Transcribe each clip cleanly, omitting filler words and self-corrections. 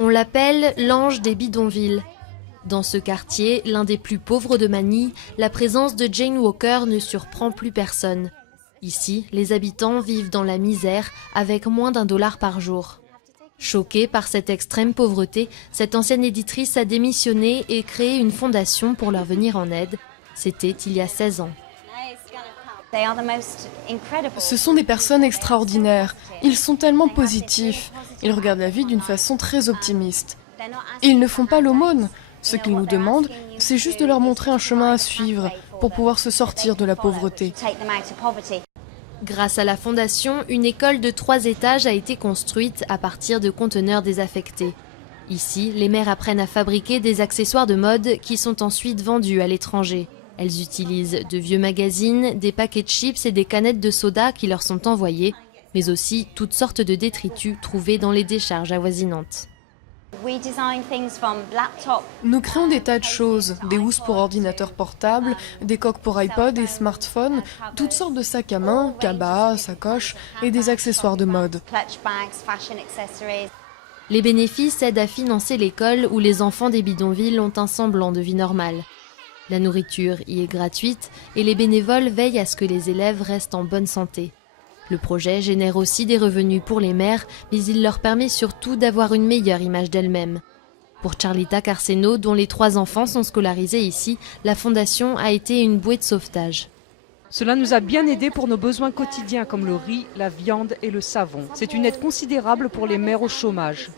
On l'appelle l'ange des bidonvilles. Dans ce quartier, l'un des plus pauvres de Manille, la présence de Jane Walker ne surprend plus personne. Ici, les habitants vivent dans la misère avec moins d'$1 par jour. Choquée par cette extrême pauvreté, cette ancienne éditrice a démissionné et créé une fondation pour leur venir en aide. C'était il y a 16 ans. Ce sont des personnes extraordinaires. Ils sont tellement positifs. Ils regardent la vie d'une façon très optimiste. Ils ne font pas l'aumône. Ce qu'ils nous demandent, c'est juste de leur montrer un chemin à suivre pour pouvoir se sortir de la pauvreté. Grâce à la fondation, une école de 3 étages a été construite à partir de conteneurs désaffectés. Ici, les mères apprennent à fabriquer des accessoires de mode qui sont ensuite vendus à l'étranger. Elles utilisent de vieux magazines, des paquets de chips et des canettes de soda qui leur sont envoyés, mais aussi toutes sortes de détritus trouvés dans les décharges avoisinantes. Nous créons des tas de choses, des housses pour ordinateurs portables, des coques pour iPod et smartphones, toutes sortes de sacs à main, cabas, sacoches et des accessoires de mode. Les bénéfices aident à financer l'école où les enfants des bidonvilles ont un semblant de vie normale. La nourriture y est gratuite et les bénévoles veillent à ce que les élèves restent en bonne santé. Le projet génère aussi des revenus pour les mères, mais il leur permet surtout d'avoir une meilleure image d'elles-mêmes. Pour Charlita Carceno, dont les 3 enfants sont scolarisés ici, la fondation a été une bouée de sauvetage. Cela nous a bien aidés pour nos besoins quotidiens comme le riz, la viande et le savon. C'est une aide considérable pour les mères au chômage.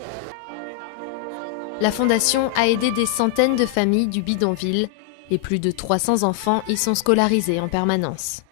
La fondation a aidé des centaines de familles du bidonville et plus de 300 enfants y sont scolarisés en permanence.